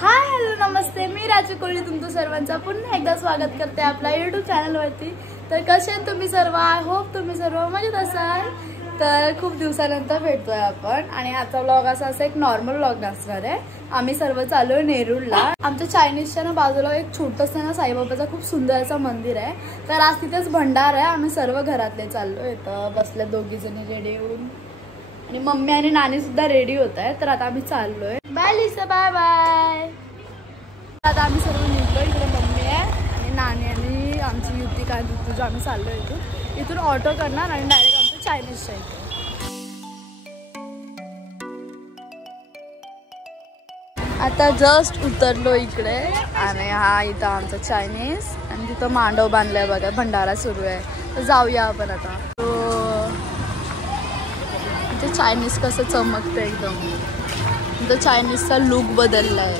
Hi hello नमस्ते, मी राजू कोळी तुमचं सर्वांचं पुन्हा एकदा स्वागत करते आपल्या यूट्यूब चॅनलवरती। तर कसे आहेत तुम्ही सर्व? आय होप तुम्ही सर्व मजेत असाल। तर खूप दिवसानंतर भेटतोय आपण आणि आजचा व्लॉग असा एक नॉर्मल व्लॉग नसणार आहे। आम्ही सर्व चाललोय नेरूळला। आमच्या चायनीजच्या ना बाजूला एक छोटंसं ना साईबाबाचं खूप सुंदर असं मंदिर आहे। तर आज तिथेच भंडार आहे। आम्ही सर्व घरातले चाललोय। तर बसले दोघी जणी रेडी होऊन आणि मम्मी आणि नानी सुद्धा रेडी होत आहे। तर आता आम्ही चाललोय। Bye Lisa, bye bye. आता आम्ही सर्व निघलो। इकडे मम्मी आहे आणि नानी आणि आमची युती काय तुझं आम्ही चाललोय इथून ऑटो करणार आणि डायरेक्ट आमचं चायनीजच्या इथे। आता जस्ट उतरलो इकडे आणि हा इथं आमचा चायनीज आणि तिथं मांडव बांधलाय बघा, भंडारा सुरू आहे। तर जाऊया आपण आता। इथे चायनीज कसं चमकतं एकदम। इथं चायनीजचा लुक बदललाय।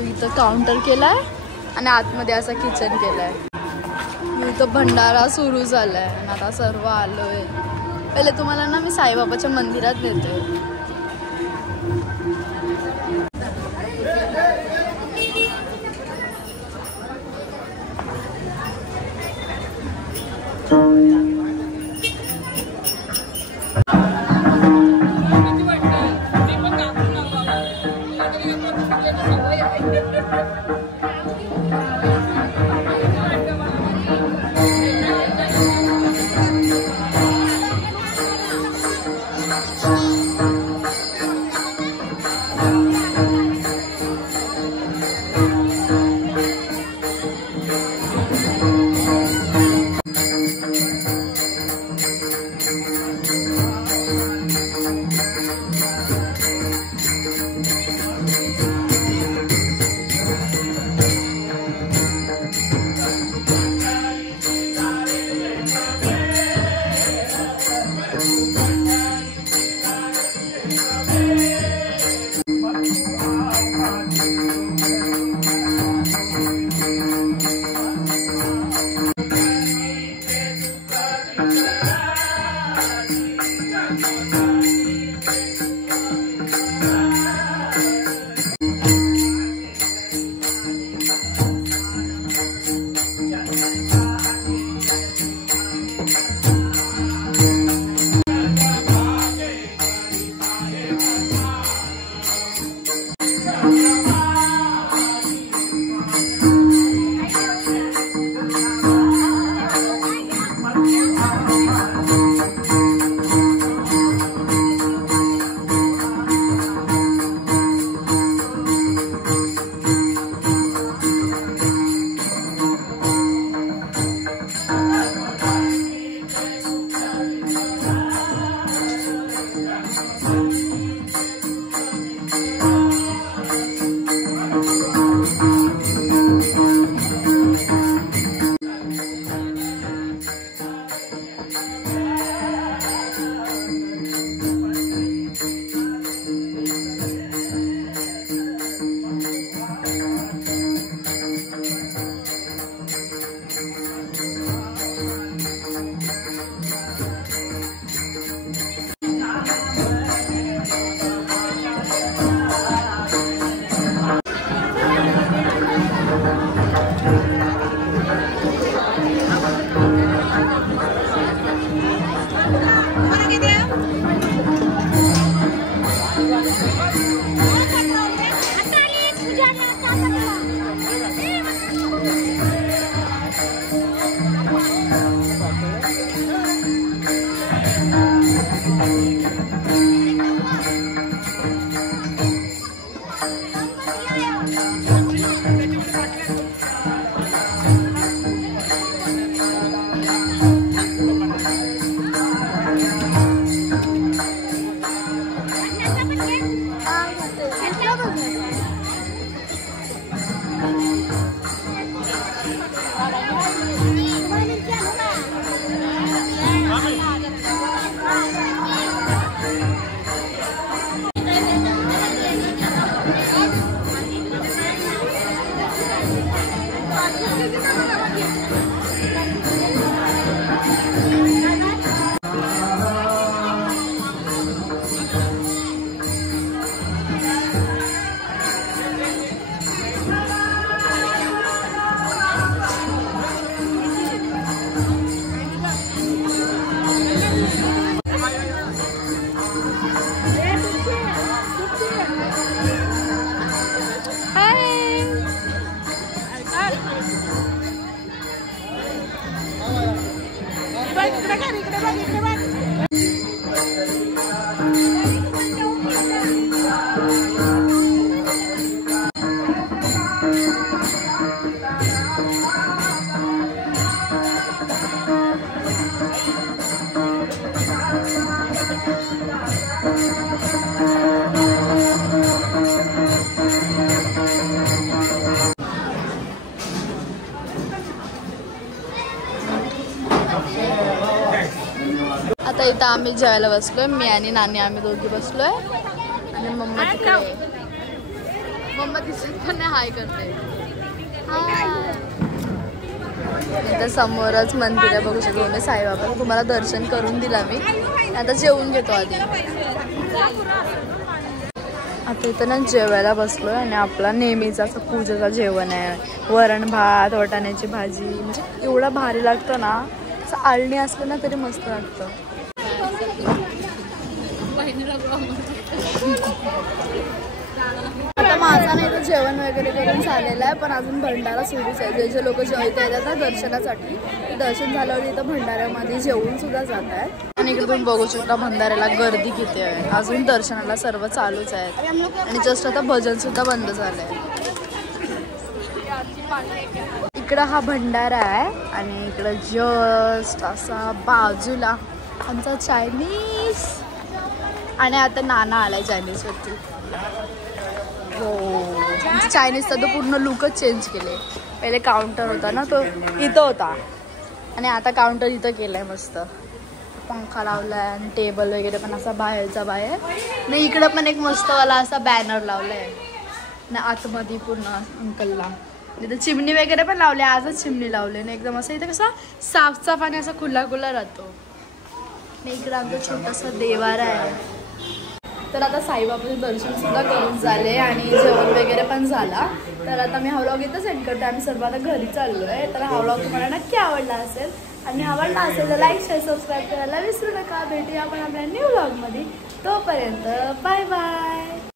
इथं काउंटर केलाय आणि आतमध्ये असा किचन केलाय। इथं भंडारा सुरू झालाय आणि आता सर्व आलोय। पहिले तुम्हाला ना मी साईबाबाच्या मंदिरात नेते। इथं आम्ही जेवायला बसलोय, मी आणि नानी आम्ही दोघी बसलोय आणि मम्मा तिकडे. मम्मा दिसत पण नाही, हाय करते. इथं समोरच मंदिर आहे, बघू शकतो मी साईबाबा. तुम्हाला दर्शन करून दिला मी, आता जेवून घेतो आधी. आता इथं ना जेवायला बसलोय आणि आपला नेहमीचा असं पूजेचं जेवण आहे. वरण भात, वाटाण्याची भाजी, म्हणजे एवढा भारी लागतं ना. असं आळणी असलं ना तरी मस्त लागतं. आता माझा नाही तर जेवण वगैरे करून झालेलं आहे, पण अजून भंडारा सुरूच आहे. जे लोक जेवत येतात ना दर्शनासाठी, दर्शन झाल्यावर इथं भंडाऱ्यामध्ये जेवून सुद्धा जात आहेत. आणि इकडे तुम्ही बघू शकता भंडाऱ्याला गर्दी किती आहे. अजून दर्शनाला सर्व चालूच आहेत आणि जस्ट आता भजन सुद्धा बंद झालंय. इकडं हा भंडारा आहे आणि इकडं जस्ट असा बाजूला आमचा चायनीज. आणि आता नाना आलाय चायनीज वरती. हो, चायनीजचा तर पूर्ण लुकच चेंज केले. पहिले काउंटर होता ना तो इथं होता आणि आता काउंटर इथं केलंय. मस्त पंखा लावलाय आणि टेबल वगैरे पण असा बाहेरचा बाहेर. नाही इकडं पण एक मस्तवाला असा बॅनर लावलाय ना आतमध्ये पूर्ण अंकलला. इथं चिमणी वगैरे पण लावले, आजच चिमणी लावले ना. एकदम असं इथं कसं साफ आणि असं खुला खुला राहतो. इकडं आमचा छोटासा देवारा आहे. तर आता साईबाबाचं दर्शन सुद्धा करून झाले आणि जेवण वगैरे पण झाला. तर आता मी हा व्लॉग इथं सेंड करते. आम्ही सर्व आता घरी चाललो आहे. तर हा व्लॉग तुम्हाला नक्की आवडला असेल आणि आवडला असेल तर लाईक शेअर सबस्क्राईब करायला विसरू नका. भेटूया आपण आपल्या न्यू व्लॉगमध्ये. तोपर्यंत बाय बाय.